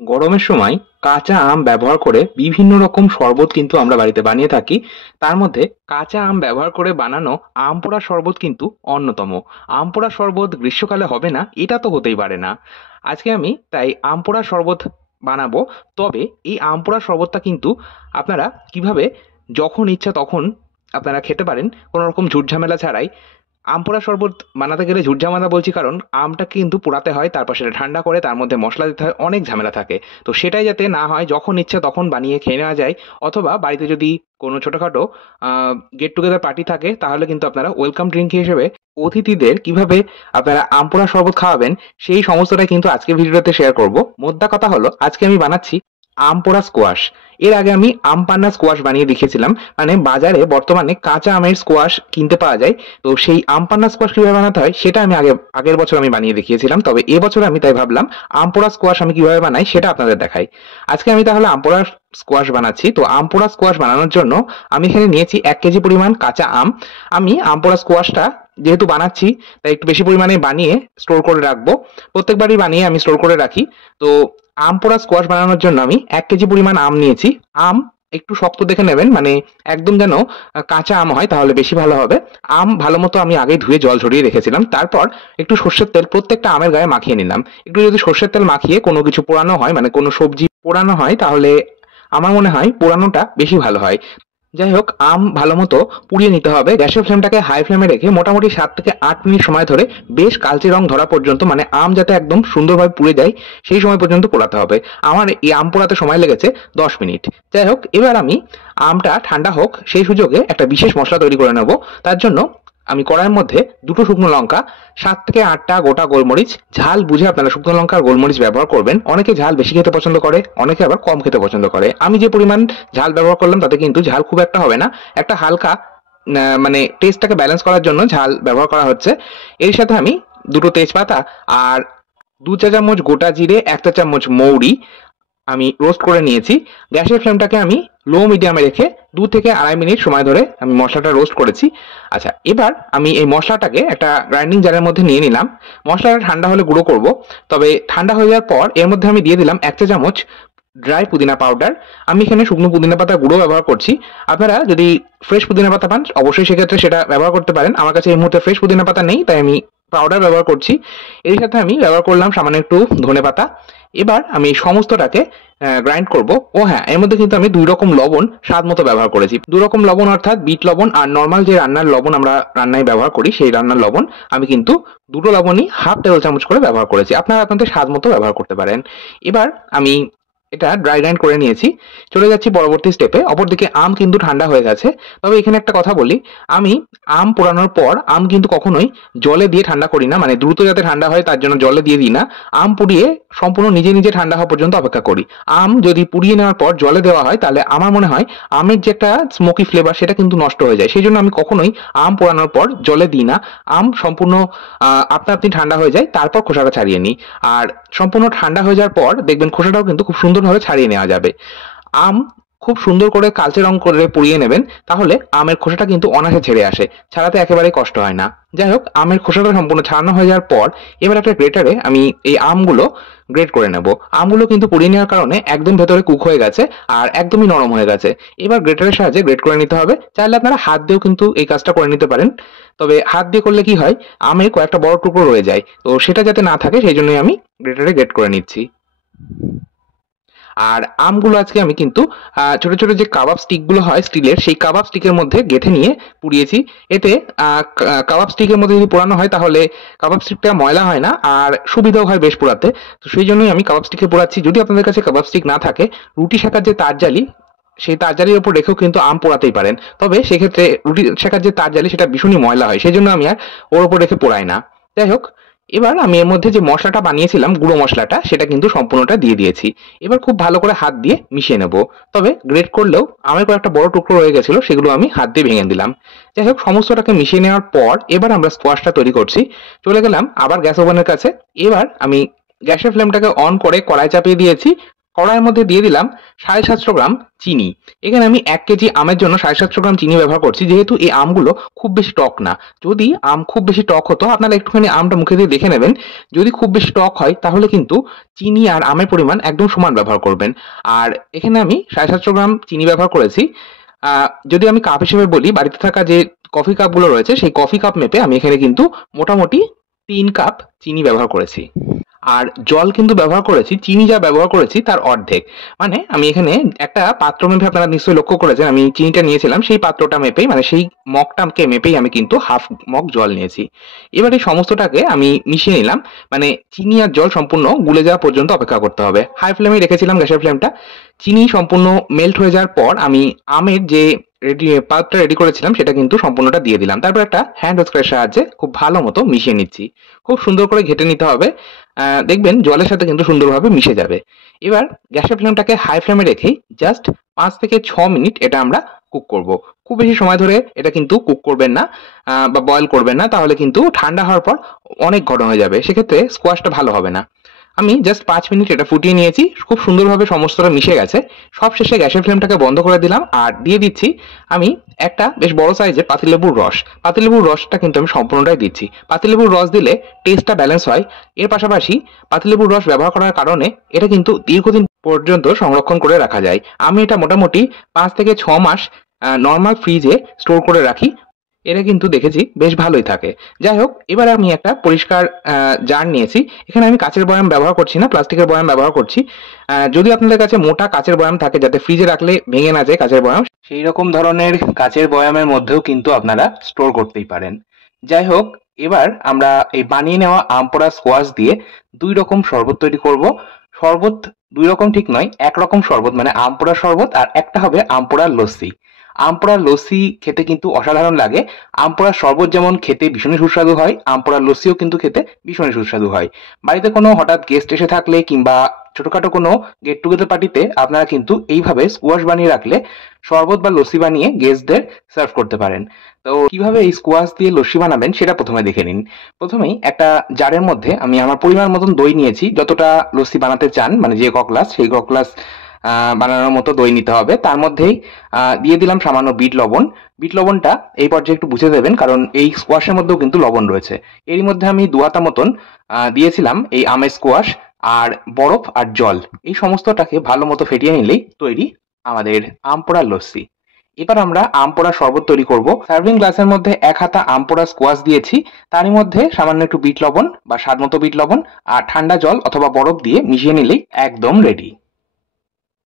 গরমের সময় কাঁচা আম ব্যবহার করে বিভিন্ন রকম শরবত কিন্তু আমরা বাড়িতে বানিয়ে থাকি। তার মধ্যে কাঁচা আম ব্যবহার করে বানানো আম পোড়া শরবত কিন্তু অন্যতম। আম পোড়া শরবত গ্রীষ্মকালে হবে না, এটা তো হতেই পারে না। আজকে আমি তাই আম পোড়া শরবত বানাবো। তবে এই আম পোড়া শরবতটা কিন্তু আপনারা কিভাবে যখন ইচ্ছা তখন আপনারা খেতে পারেন, কোনো রকম ঝুট-ঝামেলা ছাড়াই। আম পোড়া শরবত বানাতে গেলে ঝুট-ঝামেলা বলছি কারণ আমটা কিন্তু পোড়াতে হয়, তারপর সেটা ঠান্ডা করে তার মধ্যে মসলা দিতে হয়, অনেক ঝামেলা থাকে। তো সেটাই যাতে না হয়, যখন ইচ্ছে তখন বানিয়ে খেয়ে নেওয়া যায়। অথবা বাড়িতে যদি কোনো ছোটখাটো আ গেট টুগেদার পার্টি থাকে তাহলে কিন্তু আপনারা ওয়েলকাম ড্রিংক হিসেবে অতিথিদের কিভাবে আপনারা আম পোড়া শরবত খাওয়াবেন সেই সমস্তটাই কিন্তু আজকের ভিডিওতে শেয়ার করব। মোদ্দা কথা হলো আজকে আমি বানাচ্ছি আম পোড়া স্কোয়াশ। এর আগে আমি আম পান্না স্কোয়াশ বানিয়ে দেখিয়েছিলাম। মানে বাজারে বর্তমানে কাঁচা আমের স্কোয়াশ কিনতে পাওয়া যায়। তো সেই আম পান্না স্কোয়াশ কিভাবে বানাতে হয় সেটা আমি আগের বছর আমি বানিয়ে দেখিয়েছিলাম। তবে এবছর আমি তাই ভাবলাম আম পোড়া স্কোয়াশ আমি কিভাবে বানাই সেটা আপনাদের দেখাই। আজকে আমি তাহলে আম পোড়া স্কোয়াশ বানাচ্ছি। তো আম পোড়া স্কোয়াশ বানানোর জন্য আমি এখানে নিয়েছি ১ কেজি পরিমাণ কাঁচা আম। আমি আম পোড়া স্কোয়াশটা যেহেতু বানাচ্ছি তাই একটু বেশি পরিমাণে বানিয়ে স্টোর করে রাখবো। প্রত্যেকবারই বানিয়ে আমি স্টোর করে রাখি। তো আম পোড়া স্কোয়াশ বানানোর জন্য আমি ১ কেজি পরিমাণ আম নিয়েছি। আম একটু শক্ত দেখে নেবেন, মানে একদম যেন কাঁচা আম হয় তাহলে বেশি ভালো হবে। আম ভালো মতো আমি আগেই ধুয়ে জল ঝরিয়ে রেখেছিলাম। তারপর একটু সর্ষের তেল প্রত্যেকটা আমের গায়ে মাখিয়ে নিলাম। একটু যদি সর্ষের তেল মাখিয়ে কোনো কিছু পোড়ানো হয়, মানে কোনো সবজি পোড়ানো হয়, তাহলে আমার মনে হয় পোড়ানোটা বেশি ভালো হয়। যাই হোক, আম ভালো মতো পুড়িয়ে নিতে হবে। গ্যাসের ফ্লেমটাকে হাই ফ্লেমে রেখে মোটামুটি ৭ থেকে ৮ মিনিট সময় ধরে বেশ কালচে রং ধরা পর্যন্ত, মানে আম যাতে একদম সুন্দরভাবে পুড়ে যায় সেই সময় পর্যন্ত পোড়াতে হবে। আমার এই আম পোড়াতে সময় লেগেছে ১০ মিনিট। যাই হোক, এবার আমি আমটা ঠান্ডা হোক সেই সুযোগে একটা বিশেষ মশলা তৈরি করে নেব। তার জন্য আমি কড়াইয়ের মধ্যে ২ টো শুকনো লঙ্কা, ৭ থেকে ৮টা গোটা গোলমরিচ, ঝাল বুঝে আপনারা শুকনো লঙ্কা আর গোলমরিচ ব্যবহার করবেন। অনেকে ঝাল বেশি খেতে পছন্দ করে, অনেকে আবার কম খেতে পছন্দ করে। আমি যে পরিমাণ ঝাল ব্যবহার করলাম তাতে কিন্তু ঝাল খুব একটা হবে না। একটা হালকা মানে টেস্টটাকে ব্যালেন্স করার জন্য ঝাল ব্যবহার করা হচ্ছে। এর সাথে আমি ২ টো তেজপাতা আর ২ চা চামচ গোটা জিরে, ১ চা চামচ মৌরি আমি রোস্ট করে নিয়েছি। গ্যাসের ফ্লেমটাকে আমি লো মিডিয়ামে রেখে ২ থেকে ২.৫ মিনিট সময় ধরে আমি মশলাটা রোস্ট করেছি। আচ্ছা, এবার আমি এই মশলাটাকে একটা গ্রাইন্ডিং জারের মধ্যে নিয়ে নিলাম। মশলাটা ঠান্ডা হলে গুঁড়ো করব। তবে ঠান্ডা হয়ে যাওয়ার পর এর মধ্যে আমি দিয়ে দিলাম ১ চা চামচ ড্রাই পুদিনা পাউডার। আমি এখানে শুকনো পুদিনা পাতা গুঁড়ো ব্যবহার করছি। আপনারা যদি ফ্রেশ পুদিনা পাতা পান অবশ্যই সেক্ষেত্রে সেটা ব্যবহার করতে পারেন। আমার কাছে এই মুহূর্তে ফ্রেশ পুদিনা পাতা নেই, তাই আমি পাউডার ব্যবহার করছি। এর সাথে আমি ব্যবহার করলাম সামান্য একটু ধনেপাতা। এবার আমি এই সমস্তটাকে গ্রাইন্ড করব। ও হ্যাঁ, এর মধ্যে কিন্তু আমি ২ রকম লবণ স্বাদ মতো ব্যবহার করেছি। ২ রকম লবণ অর্থাৎ বিট লবণ আর নরমাল যে রান্নার লবণ আমরা রান্নায় ব্যবহার করি সেই রান্নার লবণ আমি কিন্তু ২ টো লবণই হাফ টেবিল চামচ করে ব্যবহার করেছি। আপনারা আপনাদের স্বাদ মতো ব্যবহার করতে পারেন। এবার আমি এটা ড্রাই গ্রাইন্ড করে নিয়েছি। চলে যাচ্ছি পরবর্তী স্টেপে। অপরদিকে আম কিন্তু ঠান্ডা হয়ে গেছে। তবে এখানে একটা কথা বলি, আমি আম পোড়ানোর পর আম কিন্তু কখনোই জলে দিয়ে ঠান্ডা করি না। মানে দ্রুত যাতে ঠান্ডা হয় তার জন্য জলে দিয়ে দিই না। আম পুড়িয়ে সম্পূর্ণ নিজে নিজে ঠান্ডা হওয়া পর্যন্ত অপেক্ষা করি। আম যদি পুড়িয়ে নেওয়ার পর জলে দেওয়া হয় তাহলে আমার মনে হয় আমের যে একটা স্মোকি ফ্লেভার সেটা কিন্তু নষ্ট হয়ে যায়। সেজন্য আমি কখনোই আম পোড়ানোর পর জলে দিই না। আম সম্পূর্ণ আপনা আপনি ঠান্ডা হয়ে যায়, তারপর খোসাটা ছাড়িয়ে নিই। আর সম্পূর্ণ ঠান্ডা হয়ে যাওয়ার পর দেখবেন খোসাটাও কিন্তু খুব সুন্দরভাবে ছাড়িয়ে নেওয়া যাবে। আম খুব সুন্দর করে কালচে রং করে পুড়িয়ে নেবেন, তাহলে আমের খোসাটা কিন্তু অনায়াসে ছেড়ে আসে। ছাড়াতে একেবারেই কষ্ট হয় না। যাই হোক, আমের খোসাটা সম্পূর্ণ ছাড়ানো হয়ে যাওয়ার পর এবার একটা গ্রেটারে আমি এই আমগুলো গ্রেট করে নেব। আমগুলো কিন্তু পুড়িয়ে নেওয়ার কারণে একদম ভেতরে কুক হয়ে গেছে আর একদমই নরম হয়ে গেছে। এবার গ্রেটারের সাহায্যে গ্রেট করে নিতে হবে। চাইলে আপনারা হাত দিয়েও কিন্তু এই কাজটা করে নিতে পারেন। তবে হাত দিয়ে করলে কি হয়, আমের কয়েকটা বড় টুকরো রয়ে যায়। তো সেটা যাতে না থাকে সেই জন্যই আমি গ্রেটারে গ্রেট করে নিচ্ছি। আর আমগুলো আজকে আমি কিন্তু ছোট ছোট যে কাবাব স্টিক গুলো হয় স্টিলের, সেই কাবাব স্টিকের মধ্যে গেঁথে নিয়ে পুড়িয়েছি। এতে কাবাব স্টিকের মধ্যে যদি পোড়ানো হয় তাহলে কাবাব স্টিকটা ময়লা হয় না আর সুবিধাও হয় বেশ পোড়াতে। তো সেই জন্যই আমি কাবাব স্টিকে পোড়াচ্ছি। যদি আপনাদের কাছে কাবাব স্টিক না থাকে, রুটি সেঁকার যে তার জালি সেই তার জালির উপর রেখেও কিন্তু আম পোড়াতেই পারেন। তবে সেক্ষেত্রে রুটি সেঁকার যে তার জালি সেটা ভীষণই ময়লা হয়, সেই জন্য আমি আর ওর উপর রেখে পোড়াই না। যাই হোক, এবার আমি এর মধ্যে যে মশলাটা বানিয়েছিলাম গুঁড়ো মশলাটা সেটা কিন্তু সম্পূর্ণটা দিয়ে দিয়েছি। এবার খুব ভালো করে হাত দিয়ে মিশিয়ে নেব। তবে গ্রেট করলেও আমার কয়েকটা বড় টুকরো রয়ে গেছিল, সেগুলো আমি হাত দিয়ে ভেঙে দিলাম। যাই হোক, সমস্তটাকে মিশিয়ে নেওয়ার পর এবার আমরা স্কোয়াশটা তৈরি করছি। চলে গেলাম আবার গ্যাস ওভেনের কাছে। এবার আমি গ্যাসের ফ্লেমটাকে অন করে কড়াই চাপিয়ে দিয়েছি। কড়াইয়ের মধ্যে দিয়ে দিলাম 750 গ্রাম চিনি। এখানে আমি 1 কেজি আমের জন্য 750 গ্রাম চিনি ব্যবহার করছি, যেহেতু এই আমগুলো খুব বেশি টক না। যদি আম খুব বেশি টক হতো, আপনারা একটুখানি আমটা মুখে দিয়ে দেখে নেবেন। যদি খুব বেশি টক হয় তাহলে কিন্তু চিনি আর আমের পরিমাণ একদম সমান ব্যবহার করবেন। আর এখানে আমি 750 গ্রাম চিনি ব্যবহার করেছি। যদি আমি কাপ হিসেবে বলি, বাড়িতে থাকা যে কফি কাপগুলো রয়েছে সেই কফি কাপ মেপে আমি এখানে কিন্তু মোটামুটি 3 কাপ চিনি ব্যবহার করেছি। আর জল কিন্তু ব্যবহার করেছি, চিনি যা ব্যবহার করেছি তার অর্ধেক। মানে আমি এখানে একটা পাত্র মেপে, আপনারা নিশ্চয়ই লক্ষ্য করেছেন আমি চিনিটা নিয়েছিলাম সেই পাত্রটা মেপেই, মানে সেই মগটাকে মেপেই আমি কিন্তু হাফ মগ জল নিয়েছি। এবার এই সমস্তটাকে আমি মিশিয়ে নিলাম। মানে চিনি আর জল সম্পূর্ণ গুলে যাওয়া পর্যন্ত অপেক্ষা করতে হবে। হাই ফ্লেমে রেখেছিলাম গ্যাসের ফ্লেমটা। চিনি সম্পূর্ণ মেল্ট হয়ে যাওয়ার পর আমি আমের যে পাল্পটা রেডি করেছিলাম সেটা কিন্তু সম্পূর্ণটা দিয়ে দিলাম। তারপর একটা হ্যান্ড উইস্কারের সাহায্যে খুব ভালো মতো মিশিয়ে নিচ্ছি। খুব সুন্দর করে ঘেটে নিতে হবে। দেখবেন জলের সাথে কিন্তু সুন্দরভাবে মিশে যাবে। এবার গ্যাসের ফ্লেমটাকে হাই ফ্লেমে রেখেই জাস্ট 5 থেকে 6 মিনিট এটা আমরা কুক করব। খুব বেশি সময় ধরে এটা কিন্তু কুক করবেন না, বা বয়েল করবেন না, তাহলে কিন্তু ঠান্ডা হওয়ার পর অনেক ঘন হয়ে যাবে, সেক্ষেত্রে স্কোয়াশটা ভালো হবে না। আমি জাস্ট 5 মিনিট এটা ফুটিয়ে নিয়েছি, খুব সুন্দরভাবে সমস্তটা মিশে গেছে। সবশেষে গ্যাসের ফ্লেমটাকে বন্ধ করে দিলাম আর দিয়ে দিচ্ছি আমি একটা বেশ বড় সাইজের পাতিলেবুর রস। পাতিলেবুর রসটা কিন্তু আমি সম্পূর্ণটাই দিচ্ছি। পাতিলেবুর রস দিলে টেস্টটা ব্যালেন্স হয়। এর পাশাপাশি পাতিলেবুর রস ব্যবহার করার কারণে এটা কিন্তু দীর্ঘদিন পর্যন্ত সংরক্ষণ করে রাখা যায়। আমি এটা মোটামুটি 5 থেকে 6 মাস নর্মাল ফ্রিজে স্টোর করে রাখি। এটা কিন্তু দেখেছি বেশ ভালোই থাকে। যাই হোক, এবার আমি একটা পরিষ্কার জার নিয়েছি। এখানে আমি কাঁচের বয়াম ব্যবহার করছি না, প্লাস্টিকের বয়াম ব্যবহার করছি। যদি আপনাদের কাছে মোটা কাঁচের বয়াম থাকে যাতে ফ্রিজে রাখলে ভেঙে না যায় কাঁচের বয়াম, সেই রকম ধরনের কাঁচের বয়ামের মধ্যেও কিন্তু আপনারা স্টোর করতেই পারেন। যাই হোক, এবার আমরা এই বানিয়ে নেওয়া আম পোড়া স্কোয়াশ দিয়ে 2 রকম শরবত তৈরি করব। শরবত 2 রকম ঠিক নয়, 1 রকম শরবত, মানে আম পোড়া শরবত, আর একটা হবে আম পোড়ার লস্যি। আম পোড়ার লস্যি খেতে কিন্তু অসাধারণ লাগে। আম পোড়ার শরবত যেমন খেতে ভীষণই সুস্বাদু হয়, আম পোড়ার লস্যিও কিন্তু খেতে ভীষণই সুস্বাদু হয়। বাড়িতে কোনো হঠাৎ গেস্ট এসে থাকলে কিংবা ছোটখাটো কোনো গেট টুগেদার পার্টিতে আপনারা কিন্তু এইভাবে স্কোয়াশ বানিয়ে রাখলে শরবত বা লস্যি বানিয়ে গেস্টদের সার্ভ করতে পারেন। তো কিভাবে এই স্কোয়াশ দিয়ে লস্যি বানাবেন সেটা প্রথমে দেখে নিন। প্রথমেই একটা জারের মধ্যে আমি আমার পরিমাণ মতন দই নিয়েছি। যতটা লস্যি বানাতে চান, মানে যে গ্লাস, সেই গ্লাস বানানোর মতো দই নিতে হবে। তার মধ্যেই দিয়ে দিলাম সামান্য বিট লবণ। বিট লবণটা এই পর্যায়ে একটু বুঝে দেবেন, কারণ এই স্কোয়াশের মধ্যেও কিন্তু লবণ রয়েছে। এরই মধ্যে আমি 2 হাতা মতন দিয়েছিলাম এই আমের স্কোয়াশ, আর বরফ আর জল, এই সমস্তটাকে ভালো মতো ফেটিয়ে নিলেই তৈরি আমাদের আম পোড়া লস্যি। এবার আমরা আম পোড়া শরবত তৈরি করব। সার্ভিং গ্লাসের মধ্যে 1 হাতা আম পোড়া স্কোয়াশ দিয়েছি, তারই মধ্যে সামান্য একটু বিট লবণ বা স্বাদ মতো বিট লবণ আর ঠান্ডা জল অথবা বরফ দিয়ে মিশিয়ে নিলেই একদম রেডি।